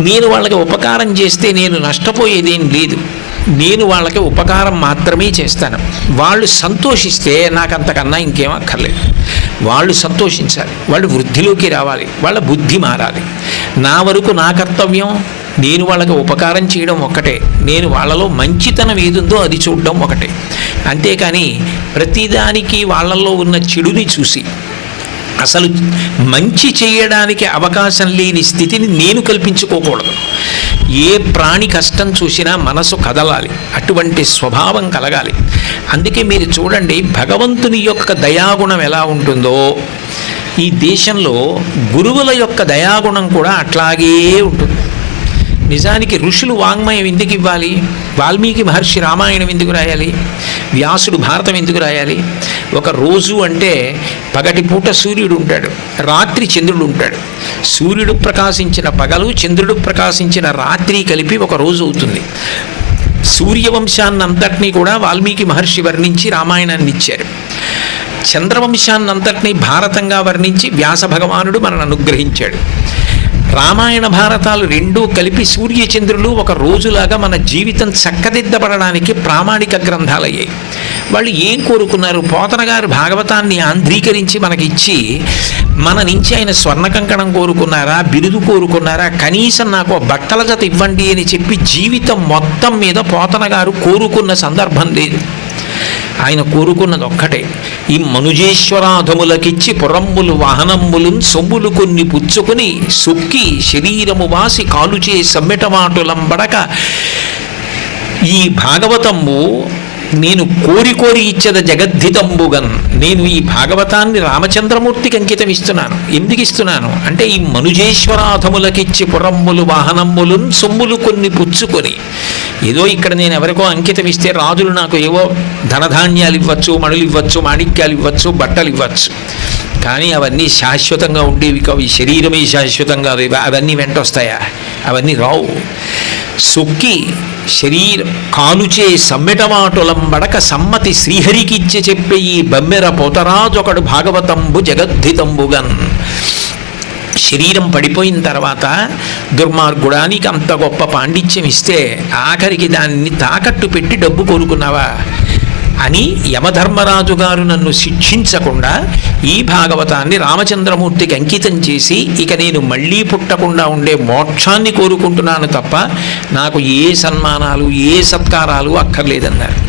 నేను వాళ్ళకి ఉపకారం చేస్తే నేను నష్టపోయేదేం లేదు. నేను వాళ్ళకి ఉపకారం మాత్రమే చేస్తాను. వాళ్ళు సంతోషిస్తే నాకు అంతకన్నా ఇంకేం అక్కర్లేదు. వాళ్ళు సంతోషించాలి. వాళ్ళు వృద్ధిలోకి రావాలి. వాళ్ళ బుద్ధి మారాలి. నా వరకు నా కర్తవ్యం నేను వాళ్ళకి ఉపకారం చేయడం ఒకటే నేను వాళ్ళలో మంచితనం ఏదుందో అది చూడడం ఒకటే అంతేకాని ప్రతిదానికి వాళ్ళల్లో ఉన్న చెడుని చూసి అసలు మంచి చేయడానికి అవకాశం లేని స్థితిని నేను కల్పించుకోకూడదు. ఏ ప్రాణి కష్టం చూసినా మనసు కదలాలి అటువంటి స్వభావం కలగాలి. అందుకే మీరు చూడండి భగవంతుని యొక్క దయాగుణం ఎలా ఉంటుందో. ఈ దేశంలో గురువుల యొక్క దయాగుణం కూడా అట్లాగే ఉంటుంది. నిజానికి ఋషులు వాంగ్మయం ఎందుకు ఇవ్వాలి? వాల్మీకి మహర్షి రామాయణం ఎందుకు రాయాలి? వ్యాసుడు భారతం ఎందుకు రాయాలి? ఒక రోజు అంటే పగటి పూట సూర్యుడు ఉంటాడు రాత్రి చంద్రుడు ఉంటాడు. సూర్యుడు ప్రకాశించిన పగలు చంద్రుడు ప్రకాశించిన రాత్రి కలిపి ఒక రోజు అవుతుంది. సూర్యవంశాన్నంతటినీ కూడా వాల్మీకి మహర్షి వర్ణించి రామాయణాన్ని ఇచ్చారు. చంద్రవంశాన్నంతటినీ భారతంగా వర్ణించి వ్యాస భగవానుడు మనను అనుగ్రహించాడు. రామాయణ భారతాలు రెండూ కలిపి సూర్యచంద్రులు ఒక రోజులాగా మన జీవితం చక్కదిద్దబడడానికి ప్రామాణిక గ్రంథాలయ్యాయి. వాళ్ళు ఏం కోరుకున్నారు? పోతన గారు భాగవతాన్ని ఆంధ్రీకరించి మనకిచ్చి మన నుంచి ఆయన స్వర్ణ కంకణం కోరుకున్నారా? బిరుదు కోరుకున్నారా? కనీసం నాకు ఓ బట్టల జత ఇవ్వండి అని చెప్పి జీవితం మొత్తం మీద పోతన గారు కోరుకున్న సందర్భం లేదు. ఆయన కోరుకున్నది ఒక్కటే. ఈ మనుజేశ్వరాధములకిచ్చి పురంబులు వాహనములు సొమ్ములు కొన్ని పుచ్చుకొని సొక్కి శరీరము వాసి కాలుచే సమ్మెటమాటులంబడక ఈ భాగవతము నేను కోరి కోరి ఇచ్చద జగద్ధితంబుగన్. నేను ఈ భాగవతాన్ని రామచంద్రమూర్తికి అంకితం ఇస్తున్నాను. ఎందుకు ఇస్తున్నాను? అంటే ఈ మనుజేశ్వరాధములకిచ్చి పురమ్ములు వాహనమ్ములు సొమ్ములు కొన్ని పుచ్చుకొని. ఏదో ఇక్కడ నేను ఎవరికో అంకితం ఇస్తే రాజులు నాకు ఏవో ధనధాన్యాలు ఇవ్వచ్చు మణులు ఇవ్వచ్చు మాణిక్యాలు ఇవ్వచ్చు బట్టలు ఇవ్వచ్చు. కానీ అవన్నీ శాశ్వతంగా ఉండేవి కావు. ఈ శరీరమే శాశ్వతంగా అవన్నీ అవన్నీ వెంటొస్తాయా? అవన్నీ రావు. సొక్కి శరీరం కాలుచే సమ్మెటమాటులంబడక సమ్మతి శ్రీహరికిచ్చి చెప్పే ఈ బమ్మెర పోతరాజొకడు భాగవతంబు జగద్ధితంబుగన్. శరీరం పడిపోయిన తర్వాత దుర్మార్గుడానికి అంత గొప్ప పాండిత్యం ఇస్తే ఆఖరికి దాన్ని తాకట్టు పెట్టి డబ్బు కోరుకున్నావా? అని యమధర్మరాజు గారు నన్ను శిక్షించకుండా ఈ భాగవతాన్ని రామచంద్రమూర్తికి అంకితం చేసి ఇక నేను మళ్ళీ పుట్టకుండా ఉండే మోక్షాన్ని కోరుకుంటున్నాను తప్ప నాకు ఏ సన్మానాలు ఏ సత్కారాలు అక్కర్లేదన్నారు.